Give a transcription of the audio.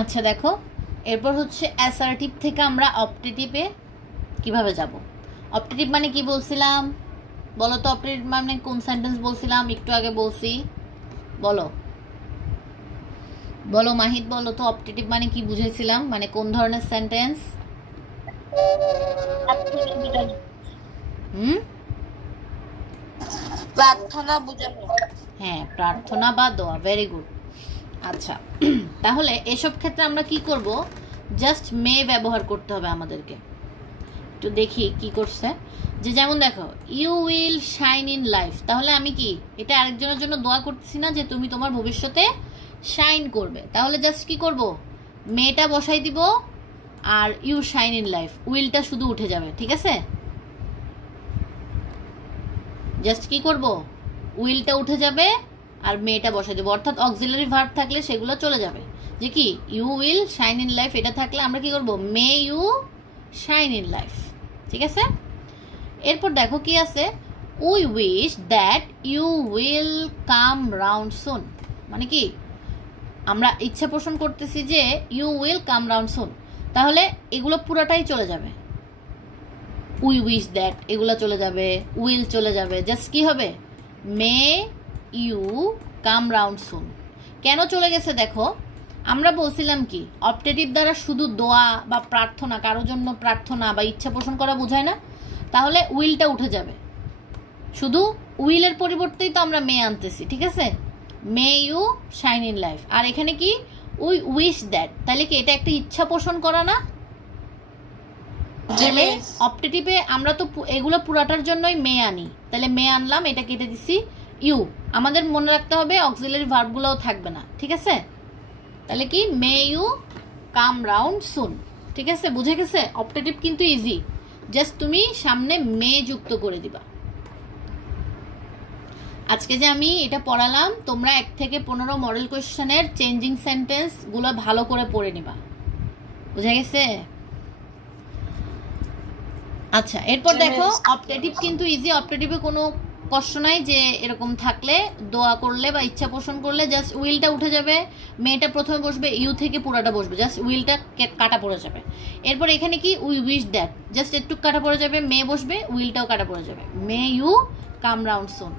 আচ্ছা দেখো, এরপর হচ্ছে অ্যাসার্টিভ থেকে আমরা অপটেটিভে কিভাবে যাব। অপটেটিভ মানে কি বলছিলাম বলো তো? অপটেটিভ মানে কোন সেন্টেন্স বলছিলাম? একটু আগে বলছি, বলো বলো মাহিদ, বলো তো অপটেটিভ মানে কি বুঝেছিলাম, মানে কোন ধরনের সেন্টেন্স? প্রার্থনা বোঝানো। হ্যাঁ, প্রার্থনা বা দোয়া। Very good. আচ্ছা, তাহলে এসব ক্ষেত্রে আমরা কি করব? জাস্ট মে ব্যবহার করতে হবে আমাদেরকে। একটু দেখি কি করছে। যে যেমন দেখো, you will shine in life, তাহলে আমি কি এটা আরেকজনের জন্য দোয়া করতেছি না যে তুমি তোমার ভবিষ্যতে শাইন করবে? তাহলে জাস্ট কি করব? মেটা বসাই দিব, আর ইউ শাইন ইন লাইফ, উইলটা শুধু উঠে যাবে। ঠিক আছে, জাস্ট কি করব? উইলটা উঠে যাবে আর মেটা বসাই দেবো, অর্থাৎ অক্সিলারি ভার্ব থাকলে সেগুলো চলে যাবে। যে কি you will shine in life এটা থাকলে আমরা কি করব? May you shine in life. ঠিক আছে, এরপর দেখো কি আছে, we wish that you will come round soon. মানে কি আমরা ইচ্ছা পোষণ করতেছি যে you will come round soon, তাহলে এগুলো পুরোটাই চলে যাবে। উই উইশ দ্যাট এগুলো চলে যাবে, উইল চলে যাবে, জাস্ট কি হবে? মে ইউ কাম রাউন্ড সুন। কেন চলে গেছে দেখো, আমরা বলছিলাম কি অপটেটিভ দ্বারা শুধু দোয়া বা প্রার্থনা, কারোর জন্য প্রার্থনা বা ইচ্ছা পোষণ করা বোঝায় না, তাহলে উইলটা উঠে যাবে। শুধু উইলের পরিবর্তেই তো আমরা মে আনতেছি। ঠিক আছে, may you shine in life. আর এখানে কি উই উইশ দ্যাট, তাহলে কি এটা একটা ইচ্ছা পোষণ করা না? তাহলে অপটেটিভে আমরা তো এগুলো পুরাটার জন্যই মে আনি, তাহলে মে আনলাম, এটা কেটে দিছি ইউ। আমাদের মনে রাখতে হবে অক্সিলারি ভার্বগুলোও থাকবে না। ঠিক আছে, তাহলে কি মে ইউ কাম রাউন্ড সুন। ঠিক আছে, বুঝে গেছে? অপটেটিভ কিন্তু ইজি, জাস্ট তুমি সামনে মে যুক্ত করে দিবা। আজকে যে আমি এটা পড়ালাম, তোমরা 1 থেকে 15 মডেল কোয়েশ্চেনের চেঞ্জিং সেন্টেন্স গুলো ভালো করে পড়ে নিবা। বুঝে গেছে? আচ্ছা, এরপর দেখো অপটেটিভ কিন্তু ইজি, অপটেটিভে কোনো কষ্ট নাই যে এরকম থাকলে দোয়া করলে বা ইচ্ছা পোষণ করলে জাস্ট উইলটা উঠে যাবে, মেয়েটা প্রথমে বসবে, ইউ থেকে পুরাটা বসবে, জাস্ট উইলটা কাটা পড়ে যাবে। এরপর এখানে কি উই উইশ দ্যাট, জাস্ট একটু কাটা পড়ে যাবে, মে বসবে, উইলটাও কাটা পড়ে যাবে, may you come round soon.